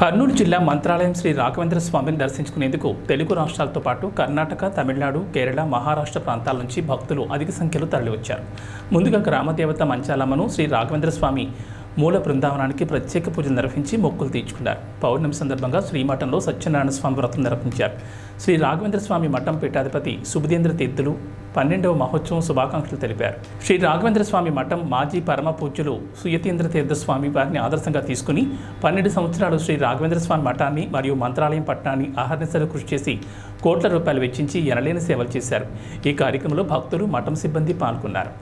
కర్నూలు జిల్లా మంత్రాలయం శ్రీ రాఘవేంద్ర స్వామిని దర్శించుకునేందుకు తెలుగు రాష్ట్రాలతో పాటు కర్ణాటక, తమిళనాడు, కేరళ, మహారాష్ట్ర ప్రాంతాల నుంచి భక్తులు అధిక సంఖ్యలో తరలివచ్చారు. ముందుగా గ్రామదేవత మంచాలమ్మను శ్రీ రాఘవేంద్ర స్వామి మూల బృందావనానికి ప్రత్యేక పూజలు నిర్వహించి మొక్కులు తీర్చుకున్నారు. పౌర్ణమి సందర్భంగా శ్రీమఠంలో సత్యనారాయణ స్వామి వ్రతం నిర్వహించారు. శ్రీ రాఘవేంద్ర స్వామి మఠం పీఠాధిపతి సుబుధేంద్ర తీర్థులు 12వ మహోత్సవం శుభాకాంక్షలు తెలిపారు. శ్రీ రాఘవేంద్ర స్వామి మఠం మాజీ పరమ పూజ్యులు సుయతీంద్ర తీర్థ స్వామి వారిని ఆదర్శంగా తీసుకుని 12 సంవత్సరాలు శ్రీ రాఘవేంద్ర స్వామి మఠాన్ని మరియు మంత్రాలయం పట్టణాన్ని అహర్నిశలు కృషి చేసి కోట్ల రూపాయలు వెచ్చించి ఎనలేని సేవలు చేశారు. ఈ కార్యక్రమంలో భక్తులు, మఠం సిబ్బంది పాల్గొన్నారు.